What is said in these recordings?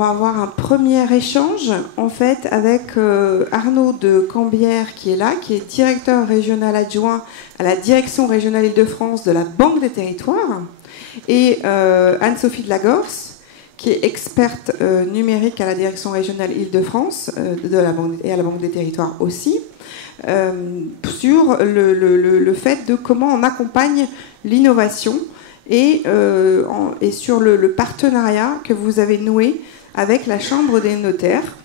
va avoir un premier échange en fait avec Arnaud de Cambière qui est là, qui est directeur régional adjoint à la direction régionale Île-de-France de la Banque des Territoires, et Anne-Sophie de Lagorce, qui est experte numérique à la direction régionale Île-de-France et à la Banque des Territoires aussi, sur le fait de comment on accompagne l'innovation et sur le partenariat que vous avez noué avec la Chambre des notaires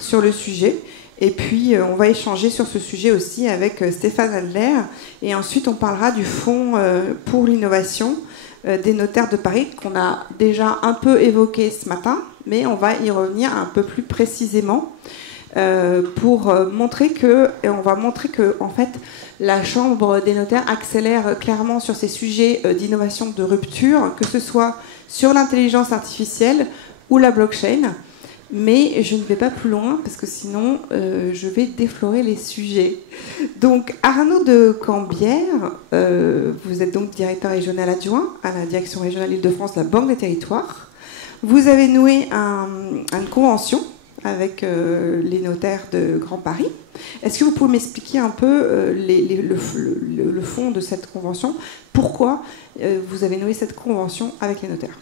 sur le sujet. Et puis, on va échanger sur ce sujet aussi avec Stéphane Adler. Et ensuite, on parlera du Fonds pour l'innovation des notaires de Paris, qu'on a déjà un peu évoqué ce matin, mais on va y revenir un peu plus précisément pour montrer que, et on va montrer que, en fait, la Chambre des notaires accélère clairement sur ces sujets d'innovation de rupture, que ce soit sur l'intelligence artificielle ou la blockchain. Mais je ne vais pas plus loin parce que sinon je vais déflorer les sujets. Donc Arnaud de Cambière, vous êtes donc directeur régional adjoint à la direction régionale Île-de-France de la Banque des Territoires. Vous avez noué une convention avec les notaires de Grand Paris. Est-ce que vous pouvez m'expliquer un peu le fond de cette convention? Pourquoi vous avez noué cette convention avec les notaires?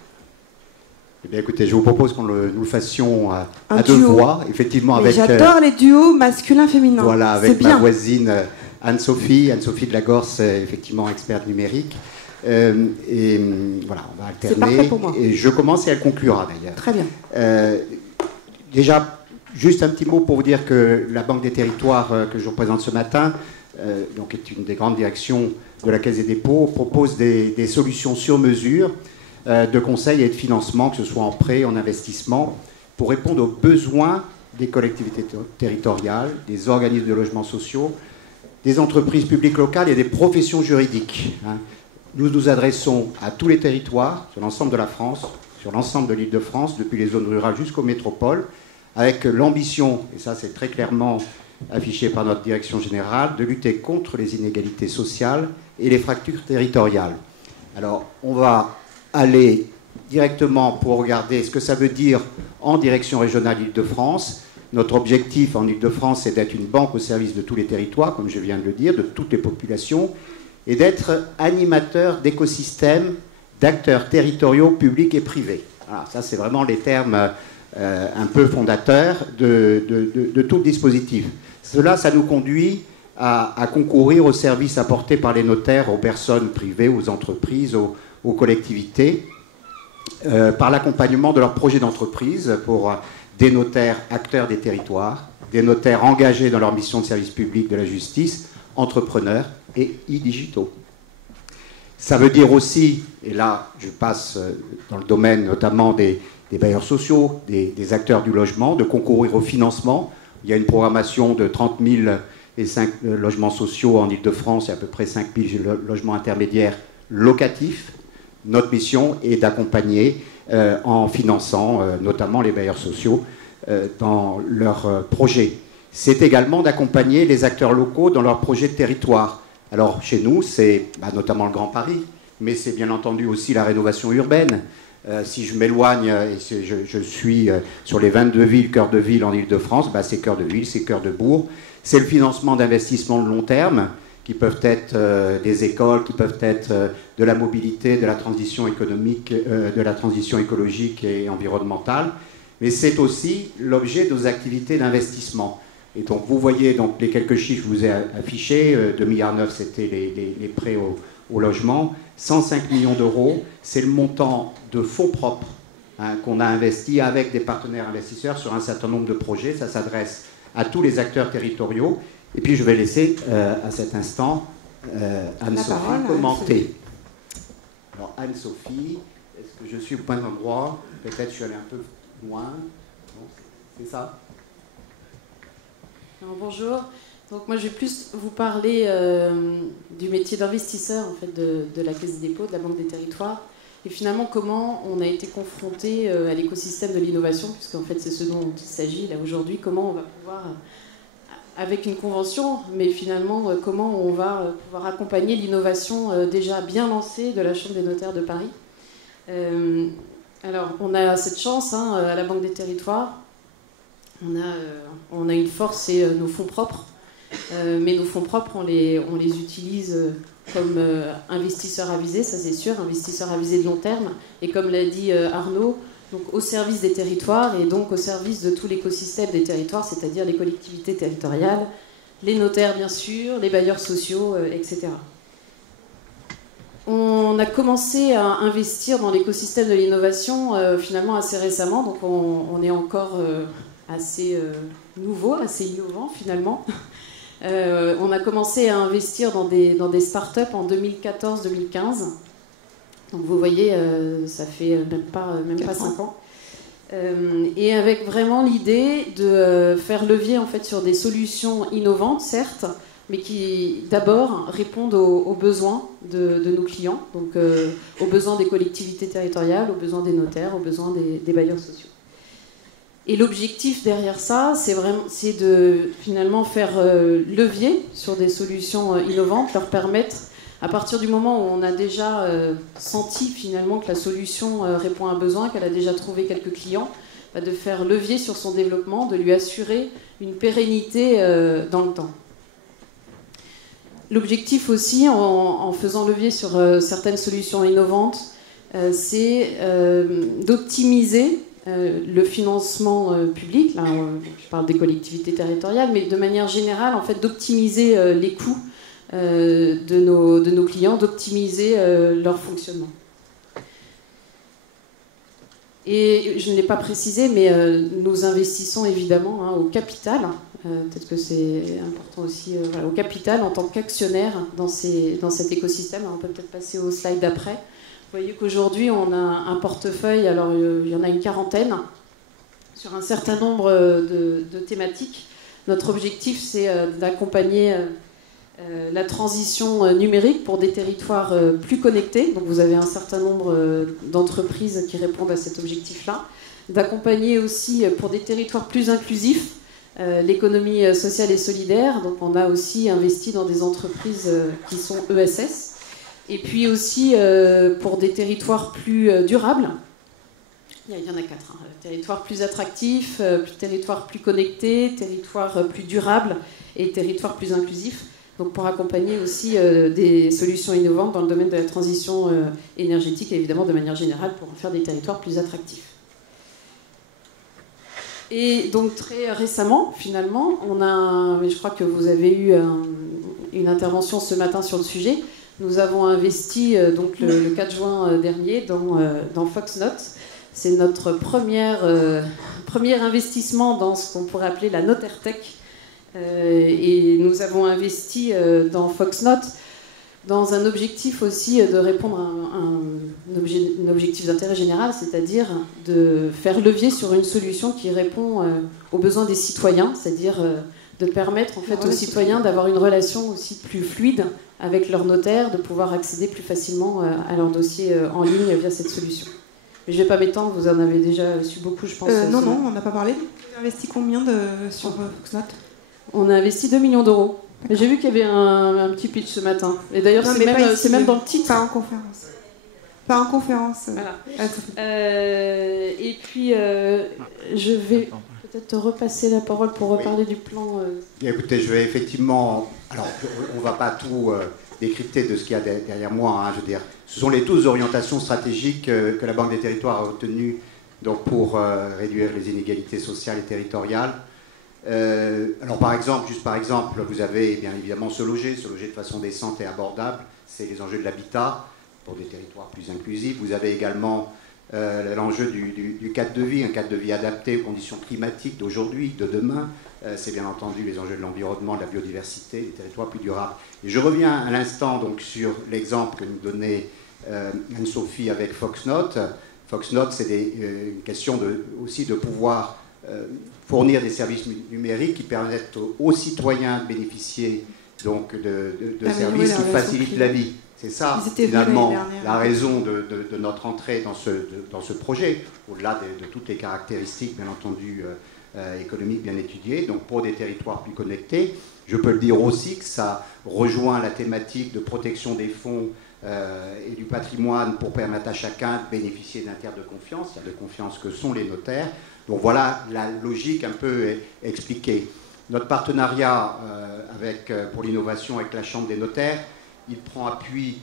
Eh bien, écoutez, je vous propose qu'on nous le fassions à deux voix, effectivement. Mais avec. J'adore les duos masculin-féminin. Voilà, avec ma voisine Anne-Sophie de Lagorce, effectivement experte numérique. Et voilà, on va alterner. C'est parfait pour moi. Et je commence et elle conclura d'ailleurs. Très bien. Déjà, juste un petit mot pour vous dire que la Banque des Territoires que je représente ce matin, donc est une des grandes directions de la Caisse des dépôts, propose des solutions sur mesure de conseil et de financement, que ce soit en prêt, en investissement, pour répondre aux besoins des collectivités territoriales, des organismes de logements sociaux, des entreprises publiques locales et des professions juridiques. Nous nous adressons à tous les territoires, sur l'ensemble de la France, sur l'ensemble de l'Île-de-France, depuis les zones rurales jusqu'aux métropoles, avec l'ambition, et ça c'est très clairement affiché par notre direction générale, de lutter contre les inégalités sociales et les fractures territoriales. Alors, on va aller directement pour regarder ce que ça veut dire en direction régionale Île-de-France. Notre objectif en Île-de-France, c'est d'être une banque au service de tous les territoires, comme je viens de le dire, de toutes les populations, et d'être animateur d'écosystèmes, d'acteurs territoriaux, publics et privés. Voilà, ça, c'est vraiment les termes un peu fondateurs de tout le dispositif. Cela, ça nous conduit à concourir aux services apportés par les notaires aux personnes privées, aux entreprises, aux collectivités, par l'accompagnement de leurs projets d'entreprise pour des notaires acteurs des territoires, des notaires engagés dans leur mission de service public de la justice, entrepreneurs et e-digitaux. Ça veut dire aussi, et là je passe dans le domaine notamment des bailleurs sociaux, des acteurs du logement, de concourir au financement. Il y a une programmation de 30 000 logements sociaux en Île-de-France et à peu près 5 000 logements intermédiaires locatifs. Notre mission est d'accompagner en finançant notamment les bailleurs sociaux dans leurs projets. C'est également d'accompagner les acteurs locaux dans leurs projets de territoire. Alors chez nous, c'est notamment le Grand Paris, mais c'est bien entendu aussi la rénovation urbaine. Si je m'éloigne et je suis sur les 22 villes, cœurs de ville en Île-de-France, c'est cœurs de ville, c'est cœurs de bourg. C'est le financement d'investissements de long terme, qui peuvent être des écoles, qui peuvent être de la mobilité, de la transition économique, de la transition écologique et environnementale. Mais c'est aussi l'objet de nos activités d'investissement. Et donc vous voyez donc, les quelques chiffres que je vous ai affichés, 2,9 milliards, c'était les prêts au logement, 105 millions d'euros, c'est le montant de fonds propres qu'on a investi avec des partenaires investisseurs sur un certain nombre de projets. Ça s'adresse à tous les acteurs territoriaux. Et puis je vais laisser à cet instant Anne-Sophie commenter. Alors Anne-Sophie, est-ce que je suis au point d'endroit? Peut-être je suis allé un peu loin. C'est ça? Alors, bonjour. Donc moi je vais plus vous parler du métier d'investisseur en fait, de la Caisse des dépôts, de la Banque des Territoires. Et finalement, comment on a été confronté à l'écosystème de l'innovation, puisqu'en fait c'est ce dont il s'agit là aujourd'hui, comment on va pouvoir, avec une convention, mais finalement comment on va pouvoir accompagner l'innovation déjà bien lancée de la Chambre des notaires de Paris. Alors, on a cette chance hein, à la Banque des Territoires. On a une force, c'est nos fonds propres. Mais nos fonds propres, on les utilise comme investisseurs avisés, ça c'est sûr, investisseurs avisés de long terme. Et comme l'a dit Arnaud, donc au service des territoires et donc au service de tout l'écosystème des territoires, c'est-à-dire les collectivités territoriales, les notaires bien sûr, les bailleurs sociaux, etc. On a commencé à investir dans l'écosystème de l'innovation finalement assez récemment, donc on est encore assez nouveau, assez innovant finalement. On a commencé à investir dans des startups en 2014-2015. Donc vous voyez, ça fait même pas 5 ans. Et avec vraiment l'idée de faire levier en fait, sur des solutions innovantes, certes, mais qui d'abord répondent aux besoins de nos clients, donc aux besoins des collectivités territoriales, aux besoins des notaires, aux besoins des bailleurs sociaux. Et l'objectif derrière ça, c'est de finalement faire levier sur des solutions innovantes, leur permettre, à partir du moment où on a déjà senti finalement que la solution répond à un besoin, qu'elle a déjà trouvé quelques clients, de faire levier sur son développement, de lui assurer une pérennité dans le temps. L'objectif aussi, en faisant levier sur certaines solutions innovantes, c'est d'optimiser le financement public, là, je parle des collectivités territoriales, mais de manière générale, en fait, d'optimiser les coûts de nos clients, d'optimiser leur fonctionnement. Et je ne l'ai pas précisé, mais nous investissons évidemment au capital, peut-être que c'est important aussi, voilà, au capital en tant qu'actionnaire dans cet écosystème. Alors, on peut peut-être passer au slide d'après. Vous voyez qu'aujourd'hui, on a un portefeuille, alors il y en a une quarantaine, sur un certain nombre de thématiques. Notre objectif, c'est d'accompagner la transition numérique pour des territoires plus connectés. Donc vous avez un certain nombre d'entreprises qui répondent à cet objectif-là. D'accompagner aussi pour des territoires plus inclusifs l'économie sociale et solidaire. Donc on a aussi investi dans des entreprises qui sont ESS. Et puis aussi pour des territoires plus durables. Il y en a 4. Hein. Territoires plus attractifs, territoires plus connectés, territoires plus durables et territoires plus inclusifs. Donc pour accompagner aussi des solutions innovantes dans le domaine de la transition énergétique et évidemment de manière générale pour en faire des territoires plus attractifs. Et donc très récemment, finalement, je crois que vous avez eu une intervention ce matin sur le sujet. Nous avons investi donc le 4 juin dernier dans Foxnote. C'est notre premier investissement dans ce qu'on pourrait appeler la notaire tech. Et nous avons investi dans Foxnote dans un objectif aussi de répondre à un objectif d'intérêt général, c'est-à-dire de faire levier sur une solution qui répond aux besoins des citoyens, c'est-à-dire de permettre en fait aux citoyens d'avoir une relation aussi plus fluide avec leur notaire, de pouvoir accéder plus facilement à leur dossier en ligne via cette solution. Mais je ne vais pas m'étendre, vous en avez déjà su beaucoup, je pense. Non, on n'a pas parlé. Vous avez investi combien sur Foxnote ? On a investi 2 millions d'euros. J'ai vu qu'il y avait un petit pitch ce matin. Et d'ailleurs, c'est même dans le titre. Pas en conférence. Pas en conférence. Voilà. Et puis, je vais peut-être te repasser la parole pour reparler du plan. Écoutez, je vais effectivement... Alors, on ne va pas tout décrypter de ce qu'il y a derrière moi. Hein, je veux dire, ce sont les 12 orientations stratégiques que la Banque des Territoires a retenues donc, pour réduire les inégalités sociales et territoriales. Alors par exemple, vous avez bien évidemment se loger de façon décente et abordable, c'est les enjeux de l'habitat pour des territoires plus inclusifs. Vous avez également l'enjeu du cadre de vie, un cadre de vie adapté aux conditions climatiques d'aujourd'hui, de demain. C'est bien entendu les enjeux de l'environnement, de la biodiversité, des territoires plus durables. Et je reviens à l'instant donc sur l'exemple que nous donnait Anne-Sophie avec Foxnote. Foxnote, c'est une question aussi de pouvoir fournir des services numériques qui permettent aux citoyens de bénéficier donc, de services qui facilitent la vie. C'est ça, finalement, la raison de notre entrée dans ce projet, au-delà de toutes les caractéristiques, bien entendu, économiques bien étudiées. Donc, pour des territoires plus connectés, je peux le dire aussi que ça rejoint la thématique de protection des fonds et du patrimoine pour permettre à chacun de bénéficier d'un tiers de confiance que sont les notaires. Donc voilà la logique un peu expliquée. Notre partenariat pour l'innovation avec la Chambre des notaires, il prend appui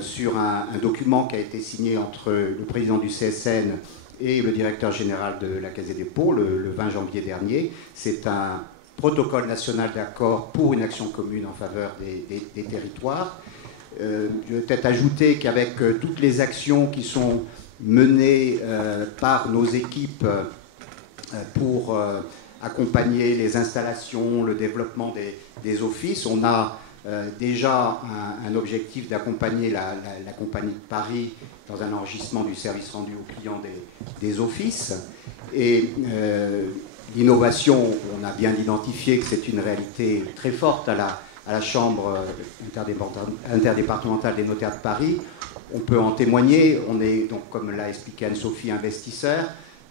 sur un document qui a été signé entre le président du CSN et le directeur général de la Caisse des dépôts le 20 janvier dernier. C'est un protocole national d'accord pour une action commune en faveur des territoires. Je vais peut-être ajouter qu'avec toutes les actions qui sont menées par nos équipes pour accompagner les installations, le développement des offices, on a déjà un objectif d'accompagner la Compagnie de Paris dans un enregistrement du service rendu aux clients des offices. Et l'innovation, on a bien identifié que c'est une réalité très forte à la Chambre interdépartementale des notaires de Paris. On peut en témoigner. On est donc, comme l'a expliqué Anne-Sophie, investisseur.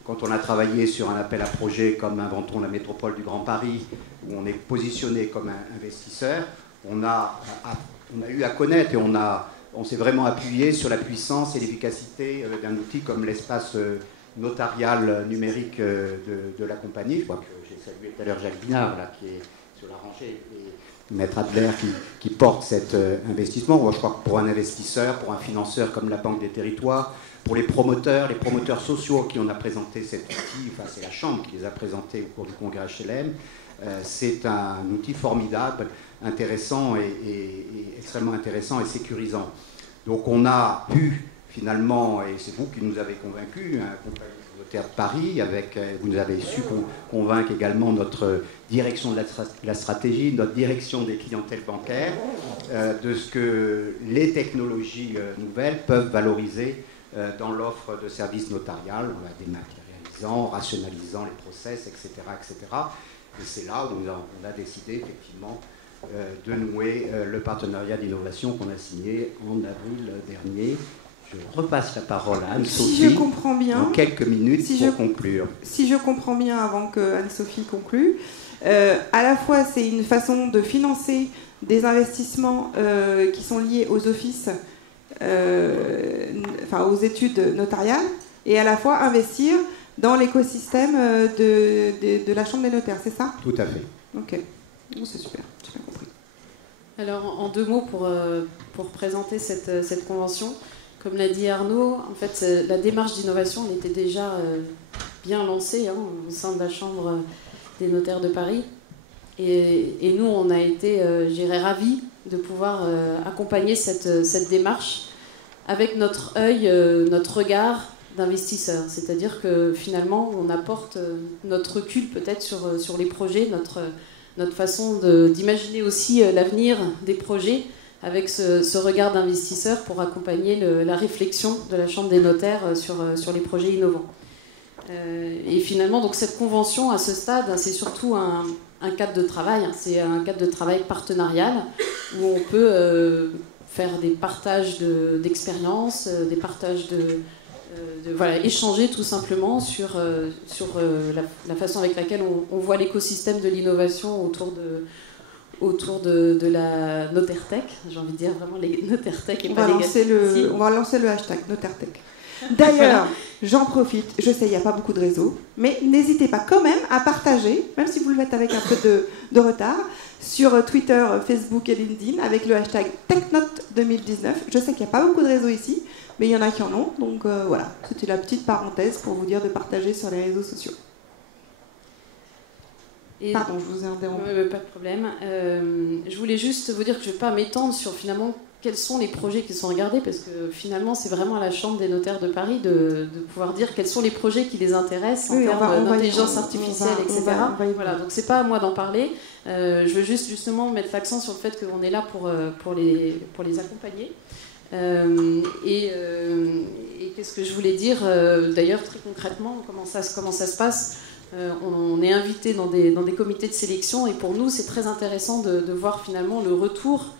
Quand on a travaillé sur un appel à projet comme Inventons la métropole du Grand Paris, où on est positionné comme un investisseur, on a eu à connaître et on s'est vraiment appuyé sur la puissance et l'efficacité d'un outil comme l'espace notarial numérique de la compagnie. Je crois que j'ai salué tout à l'heure Jacques Binard, là, qui est sur la rangée, et Maître Adler qui porte cet investissement. Moi, je crois que pour un investisseur, pour un financeur comme la Banque des Territoires, pour les promoteurs sociaux qui on a présenté cet outil, enfin c'est la Chambre qui les a présentés au cours du congrès HLM, c'est un outil formidable, intéressant et extrêmement intéressant et sécurisant. Donc on a pu finalement, et c'est vous qui nous avez convaincus, accompagner le notaire de Paris, vous nous avez su convaincre également notre direction de la stratégie, notre direction des clientèles bancaires, de ce que les technologies nouvelles peuvent valoriser dans l'offre de services notariales, en la dématérialisant, rationalisant les process, etc. etc. Et c'est là où on a décidé effectivement de nouer le partenariat d'innovation qu'on a signé en avril dernier. Je repasse la parole à Anne-Sophie si je comprends bien, en quelques minutes pour conclure. Si je comprends bien, avant que Anne-Sophie conclue, à la fois c'est une façon de financer des investissements qui sont liés aux offices, aux études notariales, et à la fois investir dans l'écosystème de la Chambre des notaires, c'est ça? Tout à fait. Ok, bon, c'est super, j'ai bien compris. Alors, en 2 mots pour présenter cette convention, comme l'a dit Arnaud, en fait, la démarche d'innovation était déjà bien lancée au sein de la Chambre des notaires de Paris. Et nous, on a été, je dirais, ravis de pouvoir accompagner cette démarche avec notre œil, notre regard d'investisseur. C'est-à-dire que finalement, on apporte notre recul peut-être sur les projets, notre façon d'imaginer aussi l'avenir des projets avec ce regard d'investisseur pour accompagner la réflexion de la Chambre des notaires sur les projets innovants. Et finalement, donc, cette convention, à ce stade, c'est surtout un cadre de travail. C'est un cadre de travail partenarial où on peut faire des partages d'expériences, des partages échanger tout simplement sur la façon avec laquelle on voit l'écosystème de l'innovation autour de la NotairTech. J'ai envie de dire vraiment les NotairTech et pas les gadgets. On va lancer le hashtag NotairTech. D'ailleurs, j'en profite, je sais, il n'y a pas beaucoup de réseaux, mais n'hésitez pas quand même à partager, même si vous le faites avec un peu de retard, sur Twitter, Facebook et LinkedIn avec le hashtag TechNote2019. Je sais qu'il n'y a pas beaucoup de réseaux ici, mais il y en a qui en ont, donc voilà, c'était la petite parenthèse pour vous dire de partager sur les réseaux sociaux. Pardon, je vous ai interrompu. Pas de problème. Je voulais juste vous dire que je ne vais pas m'étendre sur finalement quels sont les projets qui sont regardés, parce que finalement c'est vraiment à la Chambre des notaires de Paris de pouvoir dire quels sont les projets qui les intéressent en termes d'intelligence artificielle, etc. Voilà, donc c'est pas à moi d'en parler. Je veux justement mettre l'accent sur le fait qu'on est là pour les accompagner. Et qu'est-ce que je voulais dire d'ailleurs très concrètement, comment ça se passe. On est invité dans des comités de sélection, et pour nous c'est très intéressant de voir finalement le retour,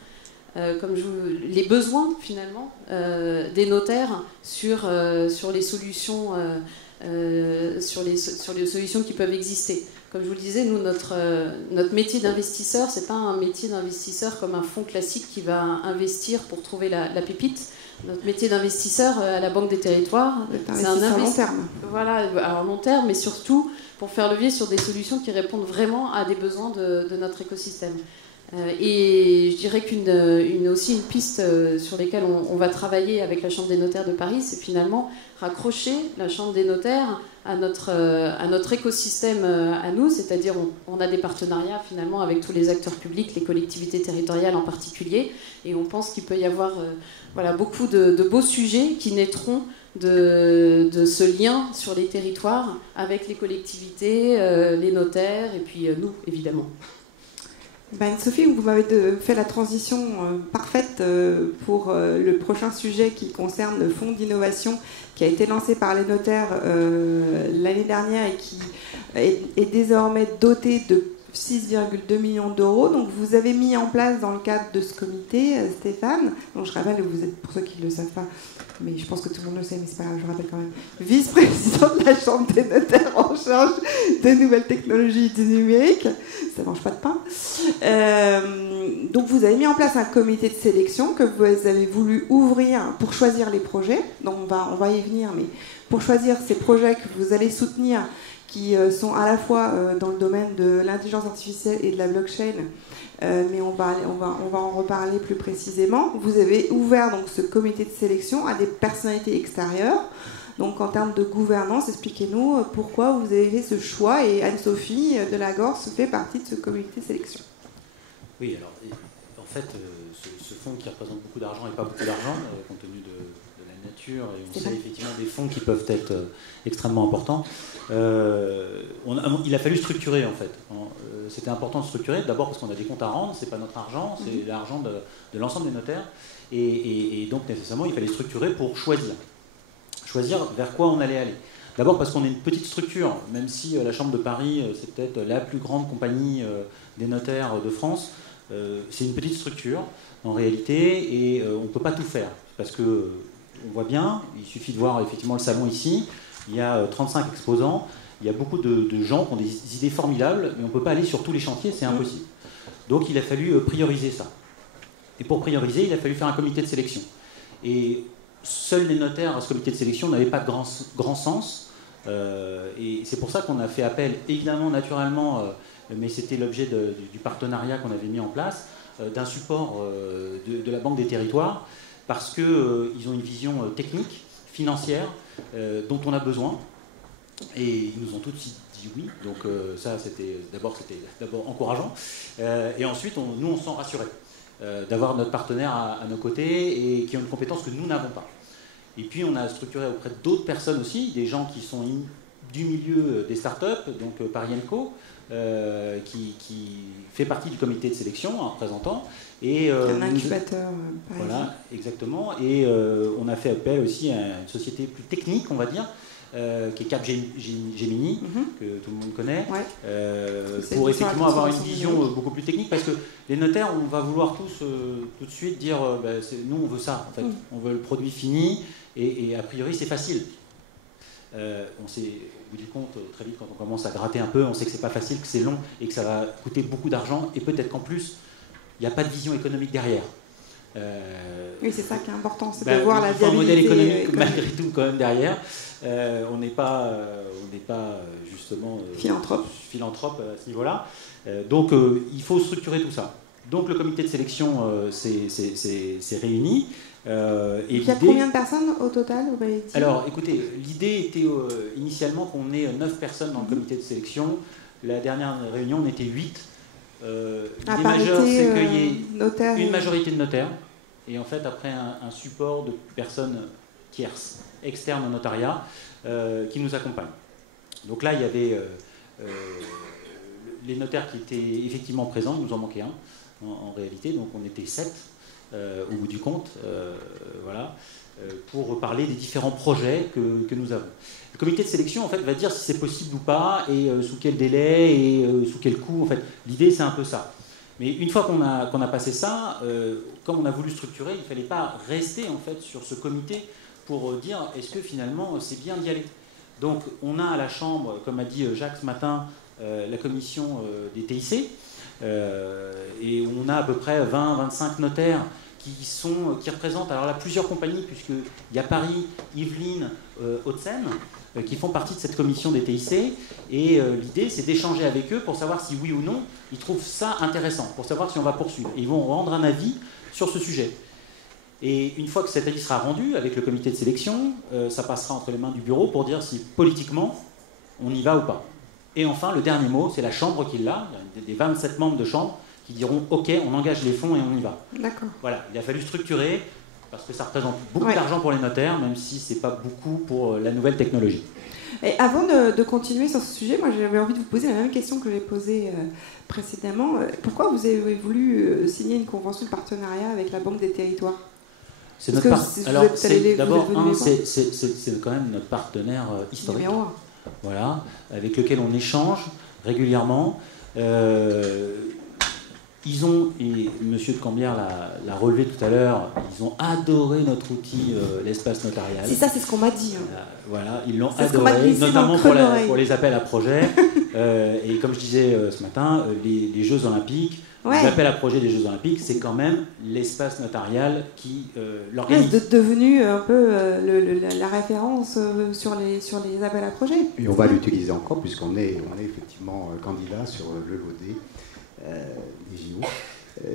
les besoins finalement des notaires sur les solutions sur les solutions qui peuvent exister. Comme je vous le disais, nous, notre métier d'investisseur, c'est pas un métier d'investisseur comme un fonds classique qui va investir pour trouver la pépite. Notre métier d'investisseur à la Banque des Territoires, c'est un investisseur long terme. Voilà, alors long terme, mais surtout pour faire levier sur des solutions qui répondent vraiment à des besoins de notre écosystème. Et je dirais aussi une piste sur laquelle on va travailler avec la Chambre des notaires de Paris, c'est finalement raccrocher la Chambre des notaires à notre écosystème à nous, c'est-à-dire on a des partenariats finalement avec tous les acteurs publics, les collectivités territoriales en particulier, et on pense qu'il peut y avoir beaucoup de beaux sujets qui naîtront de ce lien sur les territoires avec les collectivités, les notaires et puis nous évidemment. Sophie, vous m'avez fait la transition parfaite pour le prochain sujet qui concerne le fonds d'innovation qui a été lancé par les notaires l'année dernière et qui est désormais doté de 6,2 millions d'euros. Donc vous avez mis en place dans le cadre de ce comité, Stéphane, donc je rappelle, vous êtes, pour ceux qui ne le savent pas, mais je pense que tout le monde le sait, mais c'est pas grave, je rappelle quand même, vice-président de la Chambre des notaires en charge des nouvelles technologies du numérique. Ça ne mange pas de pain. Donc vous avez mis en place un comité de sélection que vous avez voulu ouvrir pour choisir les projets. Donc on va y venir, mais pour choisir ces projets que vous allez soutenir, qui sont à la fois dans le domaine de l'intelligence artificielle et de la blockchain, mais on va en reparler plus précisément. Vous avez ouvert donc ce comité de sélection à des personnalités extérieures. Donc en termes de gouvernance, expliquez-nous pourquoi vous avez fait ce choix, et Anne-Sophie Delagorce fait partie de ce comité de sélection. Oui, alors en fait, ce fonds qui représente beaucoup d'argent et pas beaucoup d'argent, compte tenu de la nature, et on sait effectivement des fonds qui peuvent être extrêmement importants. Il a fallu structurer en fait. C'était important de structurer, d'abord parce qu'on a des comptes à rendre, c'est pas notre argent, c'est l'argent de l'ensemble des notaires, et donc nécessairement il fallait structurer pour choisir vers quoi on allait aller. D'abord parce qu'on est une petite structure, même si la Chambre de Paris c'est peut-être la plus grande compagnie des notaires de France, c'est une petite structure en réalité, et on ne peut pas tout faire, parce que on voit bien, il suffit de voir effectivement le salon ici, il y a 35 exposants, il y a beaucoup de gens qui ont des idées formidables, mais on ne peut pas aller sur tous les chantiers, c'est impossible. Donc il a fallu prioriser ça. Et pour prioriser, il a fallu faire un comité de sélection. Et seuls les notaires à ce comité de sélection n'avaient pas de grand sens. Et c'est pour ça qu'on a fait appel, évidemment, naturellement, mais c'était l'objet du partenariat qu'on avait mis en place, d'un support de la Banque des Territoires, parce qu'ils ont une vision technique, financière, dont on a besoin. Et ils nous ont tout de suite dit oui. Donc ça, c'était d'abord encourageant. Et ensuite, nous, on se sent rassurés d'avoir notre partenaire à nos côtés et qui ont une compétence que nous n'avons pas. Et puis, on a structuré auprès d'autres personnes aussi, des gens qui sont du milieu des startups, donc Parienco, qui fait partie du comité de sélection, un représentant. Et, un incubateur, par exemple. Voilà, exactement. Et on a fait appel aussi à une société plus technique, on va dire, qui est Capgemini, que tout le monde connaît, pour effectivement avoir une vision beaucoup plus technique, parce que les notaires, on va vouloir tous tout de suite dire nous on veut ça, en fait. On veut le produit fini, et a priori c'est facile. On sait, au bout du compte, très vite, quand on commence à gratter un peu, on sait que c'est pas facile, que c'est long, et que ça va coûter beaucoup d'argent, et peut-être qu'en plus, il n'y a pas de vision économique derrière. Oui, c'est ça qui est important, c'est de voir la viabilité. Un modèle économique malgré tout quand même derrière. On n'est pas justement philanthrope à ce niveau-là. Donc il faut structurer tout ça. Donc le comité de sélection s'est réuni. Il y a combien de personnes au total? Alors écoutez, l'idée était initialement qu'on ait 9 personnes dans le comité de sélection. La dernière réunion, on était 8. L'idée majeure, c'est qu'il y ait une majorité de notaires, et en fait après un support de personnes tierces, externes au notariat, qui nous accompagnent. Donc là, il y avait les notaires qui étaient effectivement présents, il nous en manquait un en réalité, donc on était 7 au bout du compte, voilà, pour parler des différents projets que nous avons. Le comité de sélection en fait va dire si c'est possible ou pas, et sous quel délai, et sous quel coût. En fait, l'idée c'est un peu ça. Mais une fois qu'on a passé ça, comme on a voulu structurer, il ne fallait pas rester en fait sur ce comité pour dire est-ce que finalement c'est bien d'y aller. Donc on a à la Chambre, comme a dit Jacques ce matin, la commission des TIC, et on a à peu près 20-25 notaires qui représentent alors là plusieurs compagnies, puisqu'il y a Paris, Yvelines, Hauts-de-Seine, qui font partie de cette commission des TIC, et l'idée c'est d'échanger avec eux pour savoir si oui ou non ils trouvent ça intéressant, pour savoir si on va poursuivre. Et ils vont rendre un avis sur ce sujet. Et une fois que cet avis sera rendu avec le comité de sélection, ça passera entre les mains du bureau pour dire si politiquement on y va ou pas. Et enfin, le dernier mot, c'est la Chambre qui l'a, des 27 membres de Chambre qui diront « Ok, on engage les fonds et on y va ». D'accord. Voilà, il a fallu structurer, parce que ça représente beaucoup d'argent pour les notaires, même si ce n'est pas beaucoup pour la nouvelle technologie. Et avant de continuer sur ce sujet, moi j'avais envie de vous poser la même question que j'ai posée précédemment. Pourquoi vous avez voulu signer une convention de partenariat avec la Banque des Territoires? C'est notre Alors, d'abord, c'est quand même notre partenaire historique. Voilà, avec lequel on échange régulièrement. Ils ont, et M. de Cambière l'a relevé tout à l'heure, ils ont adoré notre outil, l'espace notarial. C'est ça, c'est ce qu'on m'a dit. Voilà, ils l'ont adoré, notamment pour les appels à projets. Et comme je disais ce matin, les Jeux Olympiques, les appels à projets des Jeux Olympiques, c'est quand même l'espace notarial qui l'organise. C'est devenu un peu la référence sur les appels à projets. Et on va l'utiliser encore, puisqu'on est effectivement candidat sur le LOD. Des JO.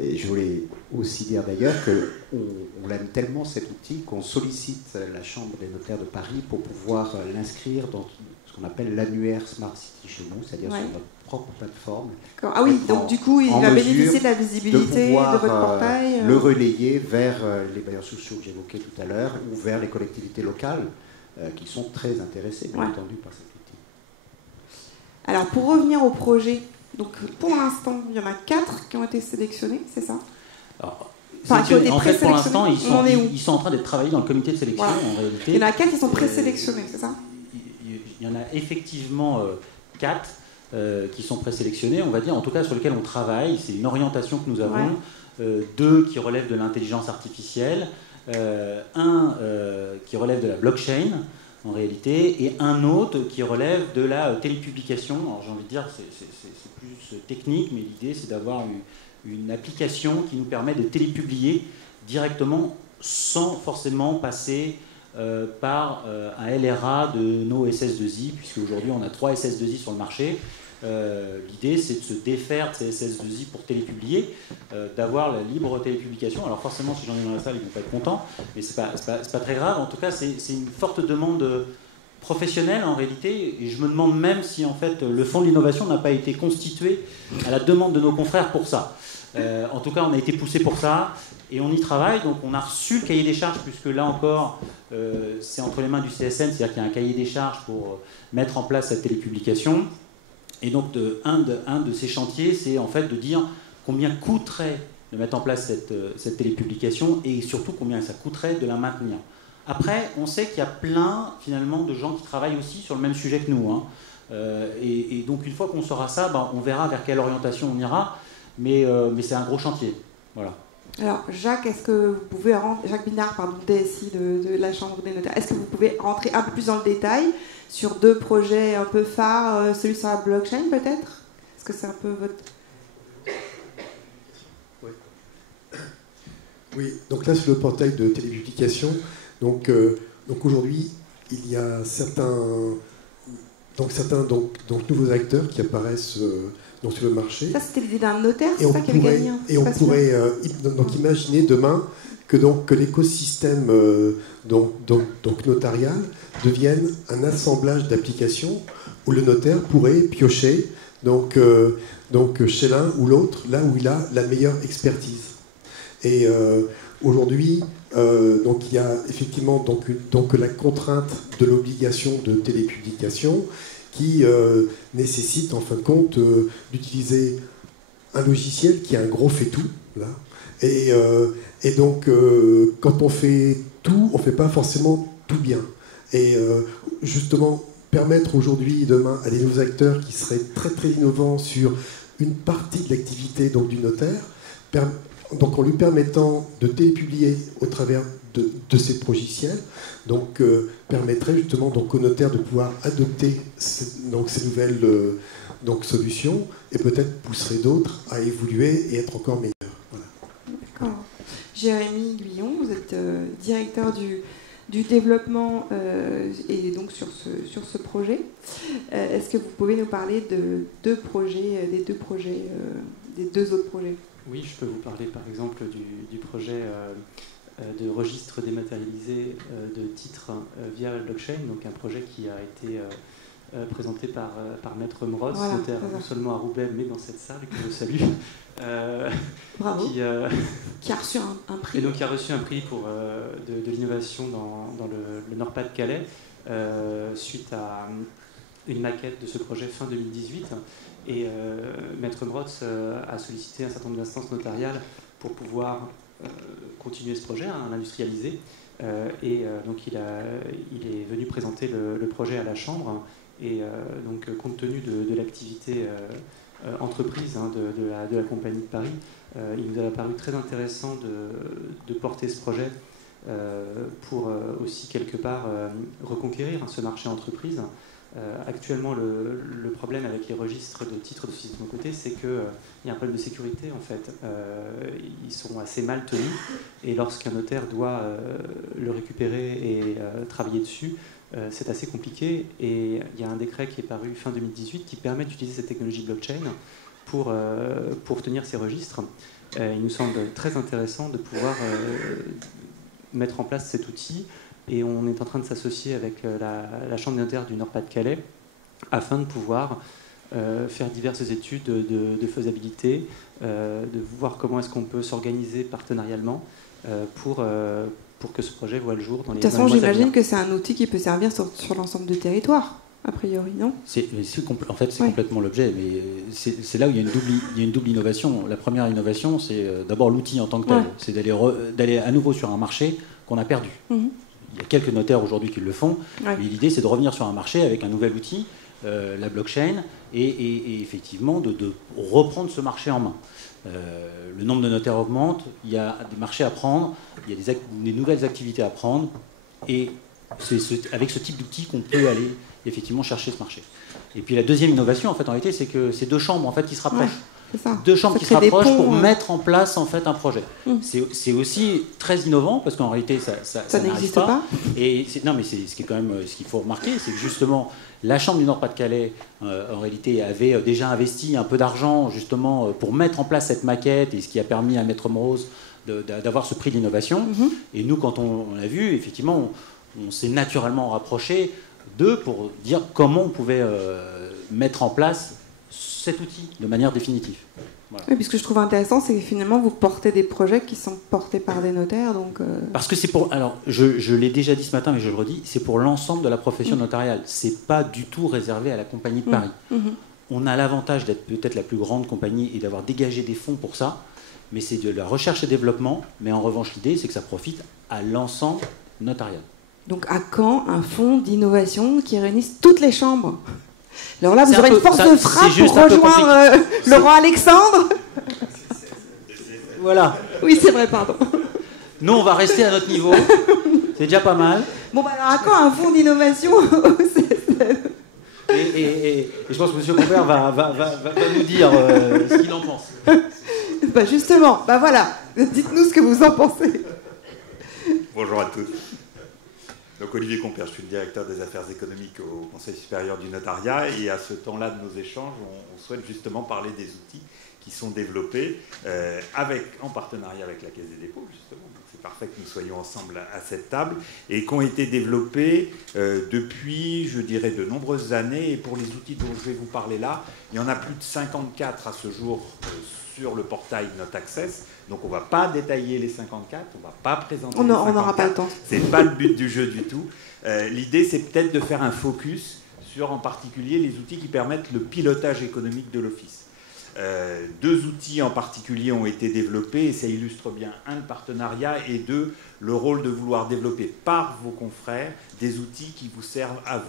Et je voulais aussi dire d'ailleurs qu'on l'aime tellement cet outil qu'on sollicite la Chambre des notaires de Paris pour pouvoir l'inscrire dans ce qu'on appelle l'annuaire Smart City chez nous, c'est-à-dire sur notre propre plateforme. Ah oui, donc du coup il va bénéficier de la visibilité de votre portail. Le relayer vers les bailleurs sociaux que j'évoquais tout à l'heure ou vers les collectivités locales qui sont très intéressées, bien entendu, par cet outil. Alors pour revenir au projet, donc pour l'instant, il y en a 4 qui ont été sélectionnés, c'est ça? Alors, en fait, pour l'instant, ils sont en train d'être travaillés dans le comité de sélection, en réalité. Il y en a 4 qui sont présélectionnés, c'est ça? Il y en a effectivement 4 qui sont présélectionnés, on va dire, en tout cas sur lesquels on travaille. C'est une orientation que nous avons. 2 qui relèvent de l'intelligence artificielle, un qui relève de la blockchain, en réalité, et un autre qui relève de la télépublication. Alors j'ai envie de dire, c'est plus technique, mais l'idée c'est d'avoir une application qui nous permet de télépublier directement sans forcément passer par un LRA de nos SS2I, puisque aujourd'hui on a 3 SS2I sur le marché. L'idée c'est de se défaire de ces SS2I pour télépublier, d'avoir la libre télépublication. Alors forcément si j'en ai dans la salle ils vont pas être contents, mais c'est pas très grave. En tout cas c'est une forte demande professionnelle en réalité, et je me demande même si en fait le fonds de l'innovation n'a pas été constitué à la demande de nos confrères pour ça. En tout cas on a été poussé pour ça et on y travaille. Donc on a reçu le cahier des charges, puisque là encore c'est entre les mains du CSN, c'est-à-dire qu'il y a un cahier des charges pour mettre en place cette télépublication. Et donc, un de ces chantiers, c'est en fait de dire combien coûterait de mettre en place cette télépublication et surtout combien ça coûterait de la maintenir. Après, on sait qu'il y a plein, finalement, de gens qui travaillent aussi sur le même sujet que nous. Et donc, une fois qu'on saura ça, on verra vers quelle orientation on ira. Mais c'est un gros chantier. Voilà. Alors, Jacques, est-ce que vous pouvez Jacques Binard, pardon, DSI de la Chambre des notaires, est-ce que vous pouvez rentrer un peu plus dans le détail sur 2 projets un peu phares, celui sur la blockchain peut-être? Est-ce que c'est un peu votre... Oui, donc là sur le portail de télépublication, donc aujourd'hui il y a certains nouveaux acteurs qui apparaissent sur le marché. Ça c'était l'idée d'un notaire, c'est ça qui avait gagné. Et on pourrait imaginer demain que l'écosystème notarial devienne un assemblage d'applications où le notaire pourrait piocher chez l'un ou l'autre, là où il a la meilleure expertise. Et aujourd'hui, il y a effectivement la contrainte de l'obligation de télépublication qui nécessite en fin de compte d'utiliser un logiciel qui a un gros fait-tout, là. Et donc, quand on fait tout, on ne fait pas forcément tout bien. Et justement, permettre aujourd'hui, demain, à des nouveaux acteurs qui seraient très très innovants sur une partie de l'activité du notaire, donc en lui permettant de télépublier au travers de ces logiciels, donc permettrait justement donc aux notaires de pouvoir adopter ces nouvelles solutions et peut-être pousserait d'autres à évoluer et être encore meilleurs. Voilà. D'accord. Jérémy Guyon, vous êtes directeur du développement et donc sur ce projet. Est-ce que vous pouvez nous parler des deux autres projets? Oui, je peux vous parler par exemple du projet de registre dématérialisé de titres via la blockchain, donc un projet qui a été présenté par Maître Mroz, voilà, notaire non seulement à Roubaix mais dans cette salle, que je salue. Bravo. Qui a reçu un prix. Et donc qui a reçu un prix de l'innovation dans le Nord-Pas-de-Calais suite à une maquette de ce projet fin 2018. Et Maître Mroz a sollicité un certain nombre d'instances notariales pour pouvoir continuer ce projet, l'industrialiser. Donc il est venu présenter le projet à la Chambre. Et donc compte tenu de l'activité entreprise de la Compagnie de Paris, il nous a paru très intéressant de porter ce projet pour aussi quelque part reconquérir ce marché entreprise. Actuellement, le problème avec les registres de titres de société de mon côté, c'est qu'il y a un problème de sécurité en fait. Ils sont assez mal tenus et lorsqu'un notaire doit le récupérer et travailler dessus, c'est assez compliqué. Et il y a un décret qui est paru fin 2018 qui permet d'utiliser cette technologie blockchain pour tenir ces registres. Il nous semble très intéressant de pouvoir mettre en place cet outil. Et on est en train de s'associer avec la Chambre des notaires du Nord-Pas-de-Calais afin de pouvoir faire diverses études de faisabilité, de voir comment est-ce qu'on peut s'organiser partenarialement pour que ce projet voit le jour dans les mois à venir. De toute façon, j'imagine que c'est un outil qui peut servir sur l'ensemble du territoire, a priori, non? En fait, c'est complètement l'objet, mais c'est là où il y a une double innovation. La première innovation, c'est d'abord l'outil en tant que tel. Ouais. C'est d'aller à nouveau sur un marché qu'on a perdu. Mm-hmm. Il y a quelques notaires aujourd'hui qui le font, ouais. Mais l'idée c'est de revenir sur un marché avec un nouvel outil, la blockchain, et effectivement de reprendre ce marché en main. Le nombre de notaires augmente, il y a des marchés à prendre, il y a des nouvelles activités à prendre, et c'est avec ce type d'outil qu'on peut aller effectivement chercher ce marché. Et puis la deuxième innovation, en fait, en réalité, c'est que c'est deux chambres en fait, qui se rapprochent. Ouais. Deux chambres qui se rapprochent pour mettre en place en fait un projet. C'est aussi très innovant parce qu'en réalité ça n'existe pas. Et non, mais ce qu'il faut remarquer, c'est que justement la Chambre du Nord-Pas-de-Calais en réalité avait déjà investi un peu d'argent justement pour mettre en place cette maquette, et ce qui a permis à Maître Mroz d'avoir ce prix de l'innovation. Et nous, quand on l'a vu, effectivement, on s'est naturellement rapproché d'eux pour dire comment on pouvait mettre en place cet outil de manière définitive. Voilà. Oui, puisque je trouve intéressant, c'est que finalement vous portez des projets qui sont portés par des notaires. Donc Parce que c'est pour. Alors, je l'ai déjà dit ce matin, mais je le redis, c'est pour l'ensemble de la profession notariale. C'est pas du tout réservé à la Compagnie de Paris. On a l'avantage d'être peut-être la plus grande compagnie et d'avoir dégagé des fonds pour ça, mais c'est de la recherche et développement. Mais en revanche, l'idée, c'est que ça profite à l'ensemble notarial. Donc, à quand un fonds d'innovation qui réunisse toutes les chambres? Alors là, vous aurez une force de frappe pour rejoindre Laurent Alexandre. Voilà. Oui, c'est vrai, pardon. Nous, on va rester à notre niveau. C'est déjà pas mal. Bon, bah alors, à quand un fonds d'innovation au CSL? Et je pense que M. Compère va nous dire ce qu'il en pense. Bah justement, bah voilà. Dites-nous ce que vous en pensez. Bonjour à tous. Donc Olivier Compère, je suis le directeur des affaires économiques au Conseil supérieur du notariat, et à ce temps-là de nos échanges, on souhaite justement parler des outils qui sont développés en partenariat avec la Caisse des dépôts, justement. Donc c'est parfait que nous soyons ensemble à cette table, et qui ont été développés depuis, je dirais, de nombreuses années. Et pour les outils dont je vais vous parler là, il y en a plus de 54 à ce jour sur le portail NotAccess. Donc on ne va pas détailler les 54, on ne va pas présenter les 54. On n'aura pas le temps. Ce n'est pas le but du jeu du tout. L'idée, c'est peut-être de faire un focus sur en particulier les outils qui permettent le pilotage économique de l'Office. Deux outils en particulier ont été développés, et ça illustre bien, un, le partenariat, et deux, le rôle de vouloir développer par vos confrères des outils qui vous servent à vous.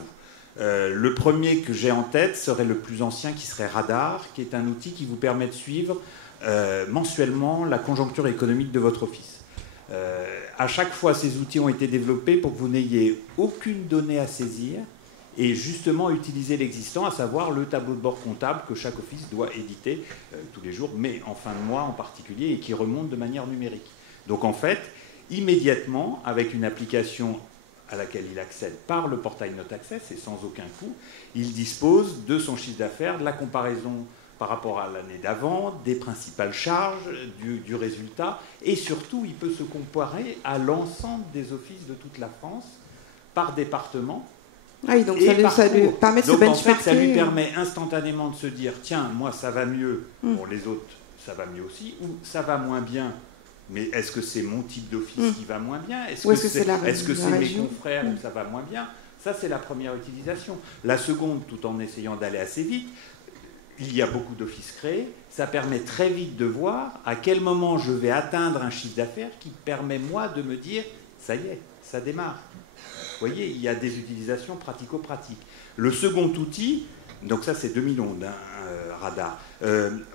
Le premier que j'ai en tête serait le plus ancien, qui serait Radar, qui est un outil qui vous permet de suivre mensuellement la conjoncture économique de votre office. À chaque fois, ces outils ont été développés pour que vous n'ayez aucune donnée à saisir et justement utiliser l'existant, à savoir le tableau de bord comptable que chaque office doit éditer tous les jours, mais en fin de mois en particulier, et qui remonte de manière numérique. Donc en fait, immédiatement, avec une application à laquelle il accède par le portail NotAccess et sans aucun coût, il dispose de son chiffre d'affaires, de la comparaison par rapport à l'année d'avant, des principales charges, du résultat, et surtout, il peut se comparer à l'ensemble des offices de toute la France, par département. Ah oui, donc ça lui permet de se benchmarker. Donc en fait, ça lui permet instantanément de se dire, tiens, moi ça va mieux, pour les autres ça va mieux aussi, ou ça va moins bien, mais est-ce que c'est mon type d'office qui va moins bien? Est-ce que c'est mes confrères où ça va moins bien? Ça, c'est la première utilisation. La seconde, tout en essayant d'aller assez vite, il y a beaucoup d'offices créés, ça permet très vite de voir à quel moment je vais atteindre un chiffre d'affaires qui permet, moi, de me dire, ça y est, ça démarre. Vous voyez, il y a des utilisations pratico-pratiques. Le second outil, donc ça c'est 2011, Radar.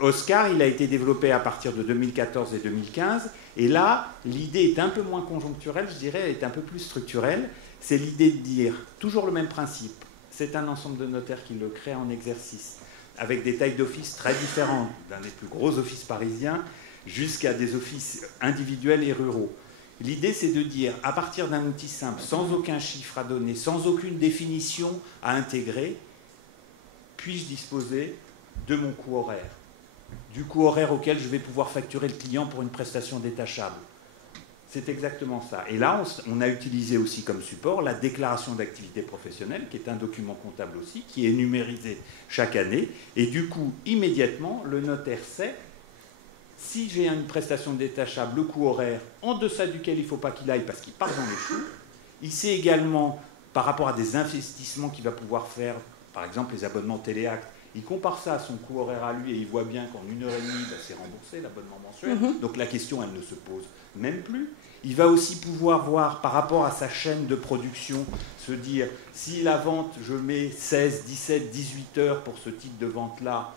Oscar, il a été développé à partir de 2014 et 2015, et là, l'idée est un peu moins conjoncturelle, je dirais, elle est un peu plus structurelle. C'est l'idée de dire, toujours le même principe, c'est un ensemble de notaires qui le crée en exercice, avec des tailles d'office très différentes, d'un des plus gros offices parisiens jusqu'à des offices individuels et ruraux. L'idée, c'est de dire, à partir d'un outil simple, sans aucun chiffre à donner, sans aucune définition à intégrer, puis-je disposer de mon coût horaire, du coût horaire auquel je vais pouvoir facturer le client pour une prestation détachable. C'est exactement ça. Et là, on a utilisé aussi comme support la déclaration d'activité professionnelle, qui est un document comptable aussi, qui est numérisé chaque année. Et du coup, immédiatement, le notaire sait, si j'ai une prestation détachable, le coût horaire, en deçà duquel il ne faut pas qu'il aille parce qu'il part dans les choux. Il sait également, par rapport à des investissements qu'il va pouvoir faire, par exemple les abonnements Téléacte, il compare ça à son coût horaire à lui et il voit bien qu'en 1h30, c'est remboursé l'abonnement mensuel. Donc la question, elle ne se pose même plus. Il va aussi pouvoir voir par rapport à sa chaîne de production, se dire, si la vente, je mets 16, 17, 18 heures pour ce type de vente-là,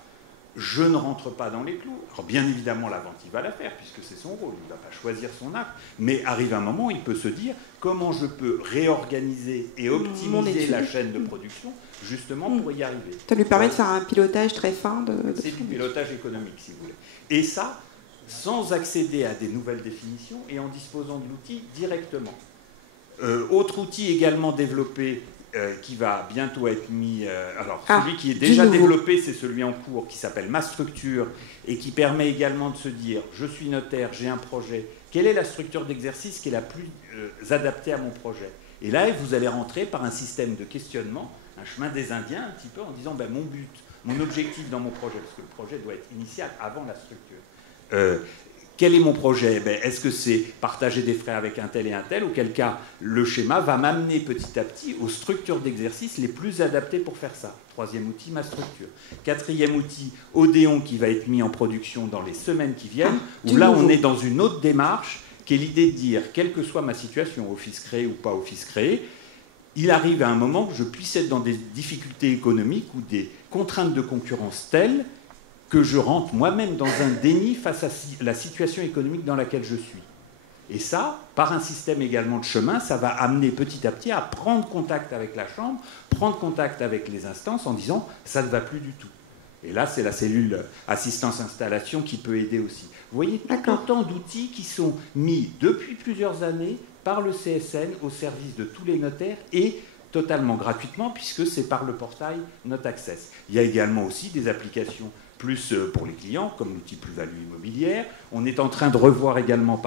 je ne rentre pas dans les clous. Alors bien évidemment, la vente, il va la faire, puisque c'est son rôle, il ne va pas choisir son acte. Mais arrive un moment, il peut se dire, comment je peux réorganiser et optimiser la chaîne de production, justement pour y arriver. Ça lui permet de faire un pilotage très fin. C'est du pilotage économique, si vous voulez. Et ça, sans accéder à des nouvelles définitions et en disposant de l'outil directement. Autre outil également développé, qui va bientôt être mis... celui qui est déjà développé, c'est celui en cours qui s'appelle Ma Structure et qui permet également de se dire, je suis notaire, j'ai un projet, quelle est la structure d'exercice qui est la plus adaptée à mon projet? Et là, vous allez rentrer par un système de questionnement, un chemin des Indiens un petit peu, en disant, mon but, mon objectif dans mon projet, parce que le projet doit être initial avant la structure. Quel est mon projet? Est-ce que c'est partager des frais avec un tel et un tel? Auquel cas, le schéma va m'amener petit à petit aux structures d'exercice les plus adaptées pour faire ça. Troisième outil, Ma Structure. Quatrième outil, Odéon, qui va être mis en production dans les semaines qui viennent, où là, on est dans une autre démarche, qui est l'idée de dire, quelle que soit ma situation, office créé ou pas office créé, il arrive à un moment que je puisse être dans des difficultés économiques ou des contraintes de concurrence telles que je rentre moi-même dans un déni face à la situation économique dans laquelle je suis. Et ça, par un système également de chemin, ça va amener petit à petit à prendre contact avec la Chambre, prendre contact avec les instances en disant « ça ne va plus du tout ». Et là, c'est la cellule assistance-installation qui peut aider aussi. Vous voyez, autant d'outils qui sont mis depuis plusieurs années par le CSN au service de tous les notaires et totalement gratuitement, puisque c'est par le portail NotAccess. Il y a également aussi des applications plus pour les clients, comme l'outil plus-value immobilière. On est en train de revoir également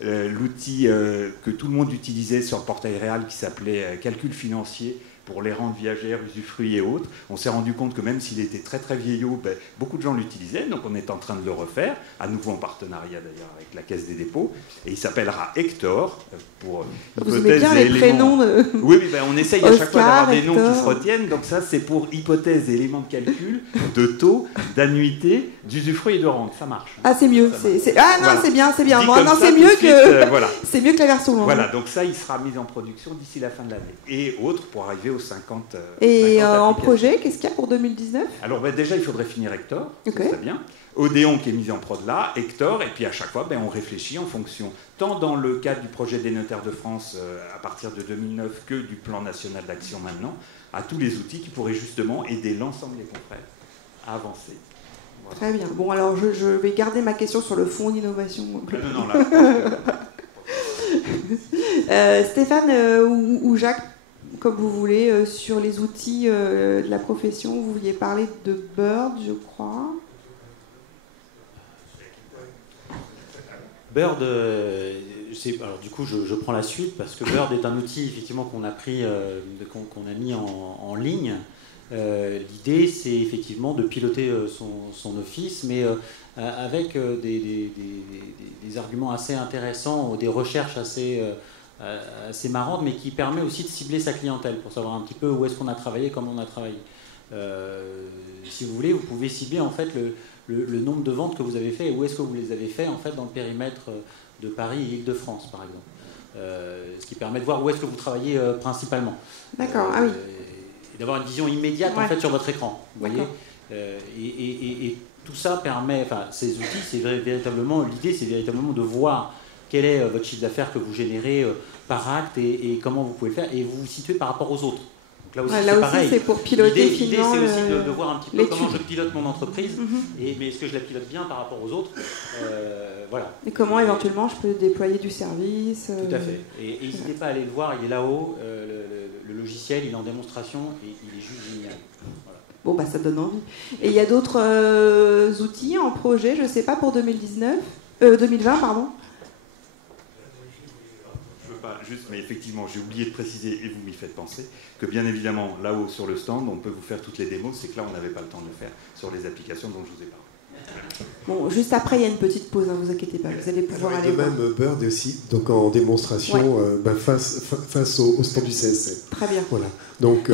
l'outil que tout le monde utilisait sur le portail Réal qui s'appelait calcul financier pour les rentes viagères, usufruits et autres. On s'est rendu compte que même s'il était très très vieillot, beaucoup de gens l'utilisaient, donc on est en train de le refaire, à nouveau en partenariat d'ailleurs avec la Caisse des dépôts, et il s'appellera Hector, pour vous aimez bien les prénoms de... Oui, on essaye à chaque fois d'avoir des noms qui se retiennent, donc ça c'est pour hypothèse et éléments de calcul, de taux, d'annuité, d'usufruit et de rente, ça marche. Ah c'est mieux, voilà. C'est bien. Bon, non, c'est mieux que... voilà. C'est mieux que la version longue. Voilà, donc ça il sera mis en production d'ici la fin de l'année. Et autres, pour arriver aux 50. Et 50 en applications. projet, qu'est-ce qu'il y a pour 2019? Alors déjà, il faudrait finir Hector, Ok. c'est bien. Odéon qui est mis en prod là, Hector, et puis à chaque fois, on réfléchit en fonction, tant dans le cadre du projet des notaires de France à partir de 2009 que du plan national d'action maintenant, à tous les outils qui pourraient justement aider l'ensemble des confrères à avancer. Voilà. Très bien. Bon, alors je vais garder ma question sur le fonds d'innovation. Non, là. Stéphane ou Jacques, comme vous voulez, sur les outils de la profession, vous vouliez parler de Bird, je crois. Bird, alors du coup je prends la suite parce que Bird est un outil effectivement qu'on a mis en ligne. L'idée c'est effectivement de piloter son office, mais avec des arguments assez intéressants, des recherches assez marrantes, mais qui permet aussi de cibler sa clientèle pour savoir un petit peu où est-ce qu'on a travaillé, comment on a travaillé. Si vous voulez, vous pouvez cibler en fait le nombre de ventes que vous avez fait et où est-ce que vous les avez fait en fait dans le périmètre de Paris et Île-de-France par exemple. Ce qui permet de voir où est-ce que vous travaillez principalement. D'accord, ah oui. Et d'avoir une vision immédiate en fait sur votre écran. Vous voyez et tout ça permet, enfin ces outils, c'est véritablement, l'idée c'est véritablement de voir quel est votre chiffre d'affaires que vous générez par acte et comment vous pouvez le faire et vous vous situez par rapport aux autres. Là aussi, c'est pareil. C'est pour piloter L'idée, c'est aussi de voir un petit peu comment je pilote mon entreprise, mais est-ce que je la pilote bien par rapport aux autres, voilà. Et comment éventuellement je peux déployer du service. Tout à fait. Et n'hésitez pas à aller le voir, il est là-haut, le logiciel, il est en démonstration et il est juste génial. Voilà. Bon, bah ça donne envie. Et il y a d'autres outils en projet, je ne sais pas, pour 2020, pardon. Juste, mais effectivement, j'ai oublié de préciser, et vous m'y faites penser, que bien évidemment, là-haut sur le stand, on peut vous faire toutes les démos, c'est que là, on n'avait pas le temps de le faire sur les applications dont je vous ai parlé. Bon, juste après, il y a une petite pause, ne vous inquiétez pas, vous allez pouvoir aller de voir. même, Bird est aussi donc, en démonstration face au stand du CSC. Très bien. Voilà. Donc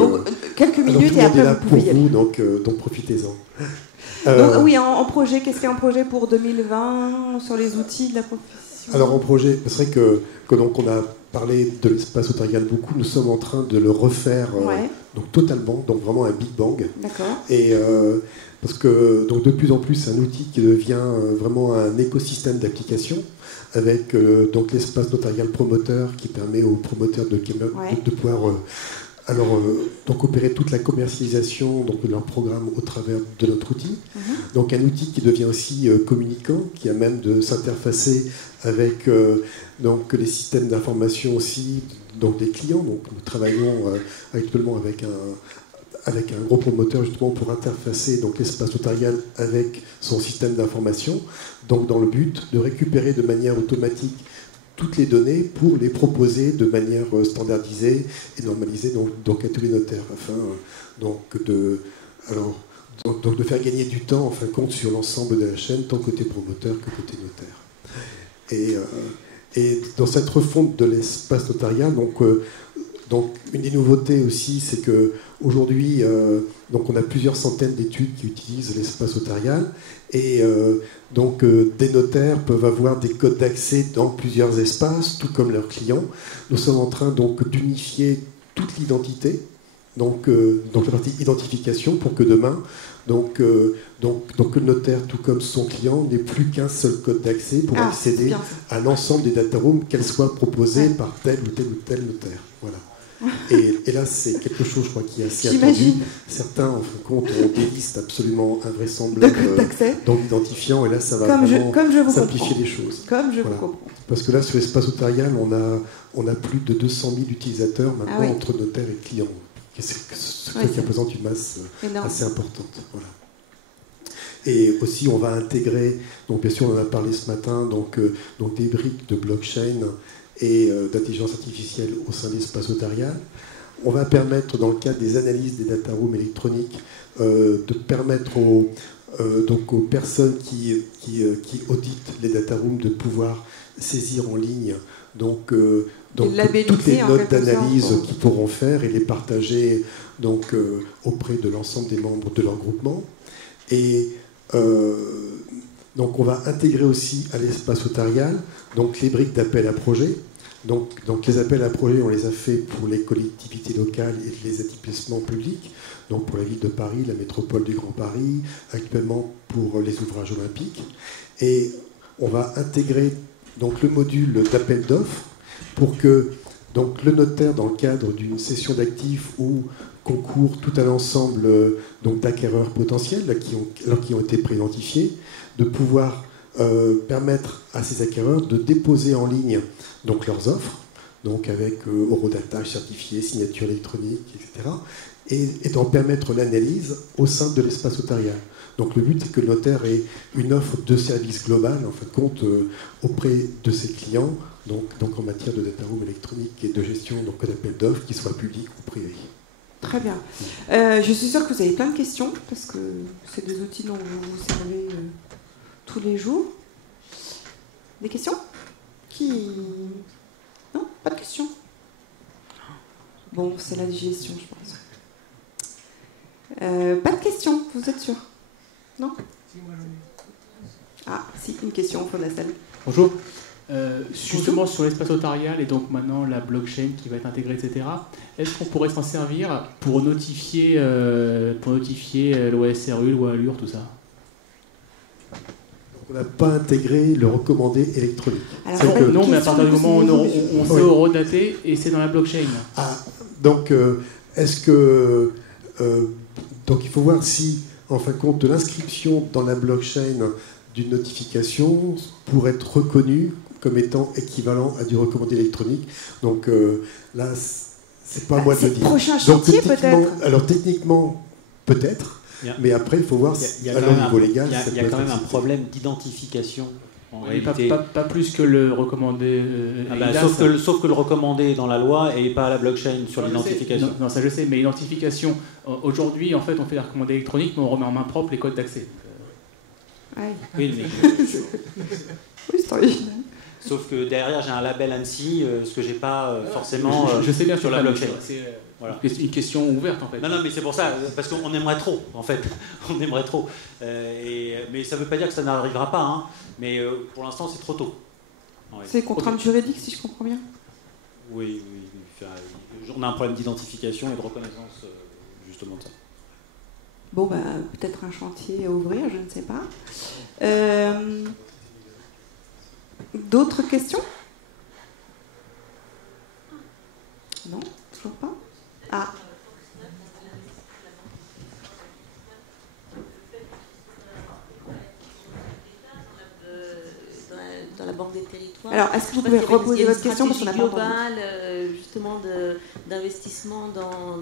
quelques alors, minutes tout le et monde après est là vous pouvez pour y aller. vous, donc profitez-en. Donc, oui, en projet, qu'est-ce qu'il y a en projet pour 2020 sur les outils de la profession? Alors en projet, c'est vrai que donc on a parlé de l'espace notarial beaucoup, nous sommes en train de le refaire donc totalement, donc vraiment un Big Bang. D'accord. Et parce que donc de plus en plus c'est un outil qui devient vraiment un écosystème d'applications avec donc l'espace notarial promoteur qui permet aux promoteurs de pouvoir donc opérer toute la commercialisation donc, de leur programme au travers de notre outil. Donc un outil qui devient aussi communicant, qui a même de s'interfacer avec donc, les systèmes d'information aussi donc, des clients. Donc nous travaillons actuellement avec un gros promoteur justement pour interfacer donc, l'espace notarial avec son système d'information, donc dans le but de récupérer de manière automatique toutes les données pour les proposer de manière standardisée et normalisée donc à tous les notaires, afin donc de faire gagner du temps en fin de compte sur l'ensemble de la chaîne, tant côté promoteur que côté notaire. Et dans cette refonte de l'espace notarial, donc une des nouveautés aussi, c'est que aujourd'hui, donc on a plusieurs centaines d'études qui utilisent l'espace notarial et donc des notaires peuvent avoir des codes d'accès dans plusieurs espaces, tout comme leurs clients. Nous sommes en train donc d'unifier toute l'identité, donc la partie identification, pour que demain, donc le notaire, tout comme son client, n'ait plus qu'un seul code d'accès pour accéder à l'ensemble des data rooms, qu'elles soient proposées par tel ou tel notaire. Voilà. Et là, c'est quelque chose, je crois, qui est assez attendu. Certains, en fin de compte, ont des listes absolument invraisemblables d'identifiants, et là, ça va vraiment simplifier les choses. Comme je vous comprends. Parce que là, sur l'espace notarial, on a plus de 200 000 utilisateurs maintenant entre notaires et clients. Ce qui représente une masse assez importante. Voilà. Et aussi, on va intégrer, donc bien sûr, on en a parlé ce matin, donc des briques de blockchain et d'intelligence artificielle au sein de l'espace notarial. On va permettre, dans le cadre des analyses des data rooms électroniques, de permettre aux personnes qui auditent les data rooms de pouvoir saisir en ligne donc toutes les notes d'analyse qu'ils pourront faire et les partager auprès de l'ensemble des membres de leur groupement. Et Donc on va intégrer aussi à l'espace notarial donc les briques d'appel à projet. Donc les appels à projet, on les a fait pour les collectivités locales et les établissements publics, donc pour la ville de Paris, la métropole du Grand Paris, actuellement pour les ouvrages olympiques. Et on va intégrer donc le module d'appel d'offres pour que donc, le notaire, dans le cadre d'une cession d'actifs où concourt tout un ensemble d'acquéreurs potentiels qui ont été préidentifiés, de pouvoir permettre à ces acquéreurs de déposer en ligne donc, leurs offres, donc avec horodatage certifié, signature électronique, etc., et d'en permettre l'analyse au sein de l'espace notarial. Donc le but, c'est que le notaire ait une offre de service global, en fin de compte, auprès de ses clients, donc en matière de data room électronique et de gestion d'appel d'offres, qui soit public ou privé. Très bien. Je suis sûre que vous avez plein de questions, parce que c'est des outils dont vous vous servez tous les jours. Des questions? Non, pas de questions. Bon, c'est la digestion, je pense. Pas de questions, vous êtes sûr? Non? Ah, si, une question au fond de la salle. Bonjour. Justement sur l'espace notarial et donc maintenant la blockchain qui va être intégrée, etc. Est-ce qu'on pourrait s'en servir pour notifier l'OSRU, l'OALUR, tout ça? On n'a pas intégré le recommandé électronique. Alors, non, mais à partir du moment où on sait horodater et c'est dans la blockchain. Ah, donc est-ce que donc il faut voir si, en fin de compte, de l'inscription dans la blockchain d'une notification pourrait être reconnue comme étant équivalent à du recommandé électronique. Donc là, c'est pas à moi de le dire. Prochain chantier, peut-être. Alors techniquement, peut-être, mais après, il faut voir si, à niveau légal, il y a quand même un problème d'identification. En réalité. Pas plus que le recommandé. Sauf que le recommandé est dans la loi et pas à la blockchain sur l'identification. Non, ça je sais, mais l'identification, aujourd'hui, en fait, on fait la recommandée électronique, mais on remet en main propre les codes d'accès. Oui, mais... oui, c'est original. Sauf que derrière, j'ai un label ANSI, ce que j'ai pas forcément je sais bien sur la blockchain. C'est une question ouverte, en fait. Non, mais c'est pour ça, parce qu'on aimerait trop, en fait. On aimerait trop. Mais ça ne veut pas dire que ça n'arrivera pas, hein. Mais pour l'instant, c'est trop tôt. C'est contrainte juridique, si je comprends bien. Oui. On a un problème d'identification et de reconnaissance, justement, de ça. Bon, peut-être un chantier à ouvrir, je ne sais pas. D'autres questions? Non, toujours pas. Ah. Dans la Banque des Territoires. Alors, est-ce que vous pouvez reposer votre question parce qu'on n'a pas entendu. Globale, justement, d'investissement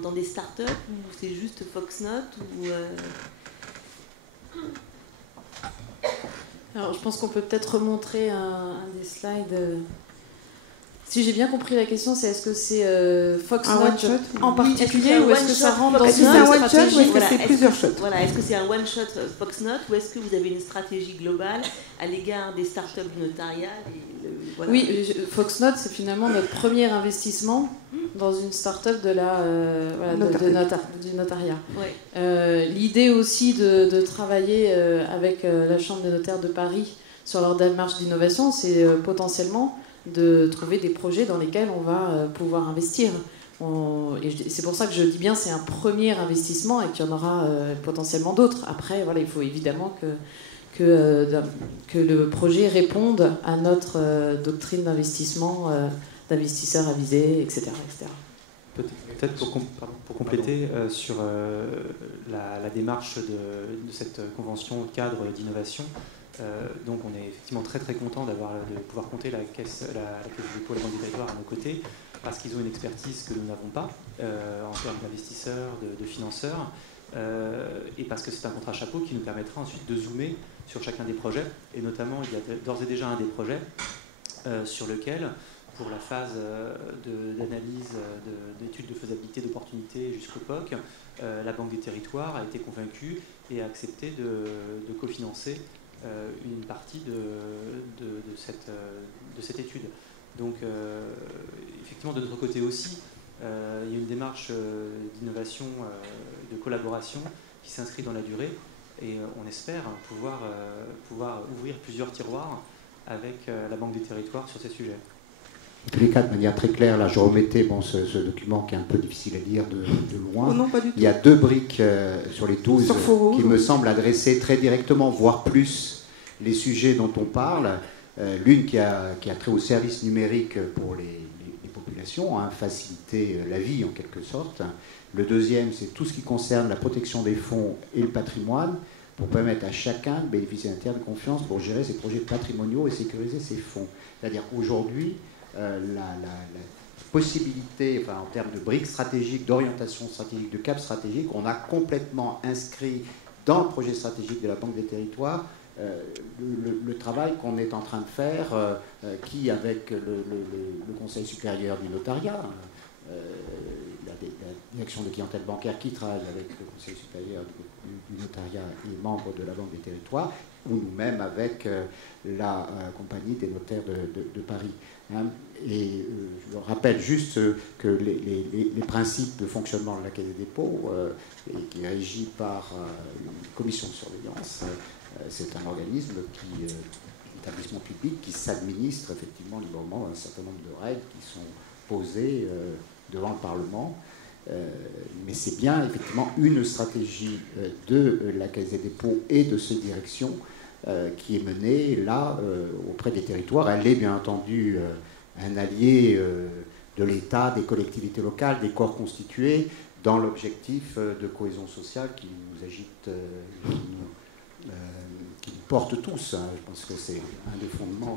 dans des startups, ou c'est juste Foxnote ou Alors, je pense qu'on peut peut-être remontrer un des slides. Si j'ai bien compris la question, c'est est-ce que c'est Foxnote en particulier, ou est-ce que ça rentre dans une stratégie? Ou est-ce que c'est plusieurs shots? Voilà, est-ce que c'est un one-shot Foxnote, ou est-ce que vous avez une stratégie globale à l'égard des startups du notariat voilà. Oui, Foxnote, c'est finalement notre premier investissement dans une start-up de du notariat. Ouais. L'idée aussi de travailler avec la Chambre des notaires de Paris sur leur démarche d'innovation, c'est potentiellement de trouver des projets dans lesquels on va pouvoir investir. Et c'est pour ça que je dis bien c'est un premier investissement et qu'il y en aura potentiellement d'autres. Après, voilà, il faut évidemment que le projet réponde à notre doctrine d'investissement, d'investisseurs avisés, etc. Peut-être pour compléter sur la démarche de cette convention cadre d'innovation. Donc on est effectivement très très content de pouvoir compter la Caisse des dépôts et la Banque des Territoires à nos côtés, parce qu'ils ont une expertise que nous n'avons pas en termes d'investisseurs, de financeurs, et parce que c'est un contrat chapeau qui nous permettra ensuite de zoomer sur chacun des projets. Et notamment, il y a d'ores et déjà un des projets sur lequel, pour la phase d'analyse, d'études de faisabilité, d'opportunité jusqu'au POC, la Banque des Territoires a été convaincue et a accepté de cofinancer une partie de cette étude. Donc, effectivement, de notre côté aussi, il y a une démarche d'innovation, de collaboration qui s'inscrit dans la durée Et on espère pouvoir ouvrir plusieurs tiroirs avec la Banque des Territoires sur ces sujets. En tous les cas, de manière très claire, là, je remettais ce document qui est un peu difficile à lire de loin. Oh non, pas du tout. Il y a 2 briques sur les 12 qui me semblent adresser très directement, voire plus, les sujets dont on parle. L'une qui a trait au service numérique pour les populations, hein, faciliter la vie en quelque sorte. Le deuxième, c'est tout ce qui concerne la protection des fonds et le patrimoine, pour permettre à chacun de bénéficier d'un tiers de confiance pour gérer ses projets patrimoniaux et sécuriser ses fonds. C'est-à-dire qu'aujourd'hui, la possibilité, enfin, en termes de briques stratégiques, d'orientation stratégique, de cap stratégique, on a complètement inscrit dans le projet stratégique de la Banque des Territoires le travail qu'on est en train de faire, qui, avec le Conseil supérieur du notariat, la direction de clientèle bancaire qui travaille avec le Conseil supérieur du notariat et membre de la Banque des Territoires, ou nous-mêmes avec la Compagnie des notaires de Paris. Hein. Et je rappelle juste que les principes de fonctionnement de la Caisse des dépôts, qui est régi par une commission de surveillance, c'est un organisme établissement public qui s'administre effectivement librement un certain nombre de règles qui sont posées devant le Parlement. Mais c'est bien effectivement une stratégie de la Caisse des dépôts et de ses directions qui est menée là auprès des territoires. Elle est bien entendu un allié de l'État, des collectivités locales, des corps constitués, dans l'objectif de cohésion sociale qui nous agite, qui nous porte tous. Hein. Je pense que c'est un des fondements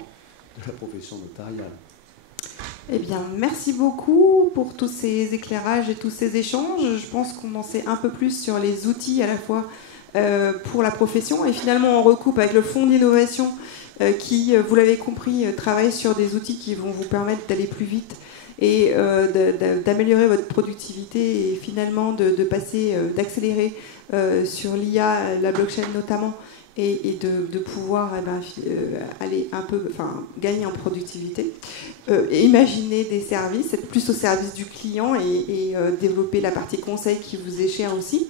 de la profession notariale. Eh bien, merci beaucoup pour tous ces éclairages et tous ces échanges. Je pense qu'on en sait un peu plus sur les outils à la fois pour la profession. Et finalement, on recoupe avec le Fonds d'innovation qui, vous l'avez compris, travaille sur des outils qui vont vous permettre d'aller plus vite et d'améliorer votre productivité et finalement d'accélérer sur l'IA, la blockchain notamment, et de pouvoir aller un peu, gagner en productivité, et imaginer des services, être plus au service du client et développer la partie conseil qui vous est chère aussi.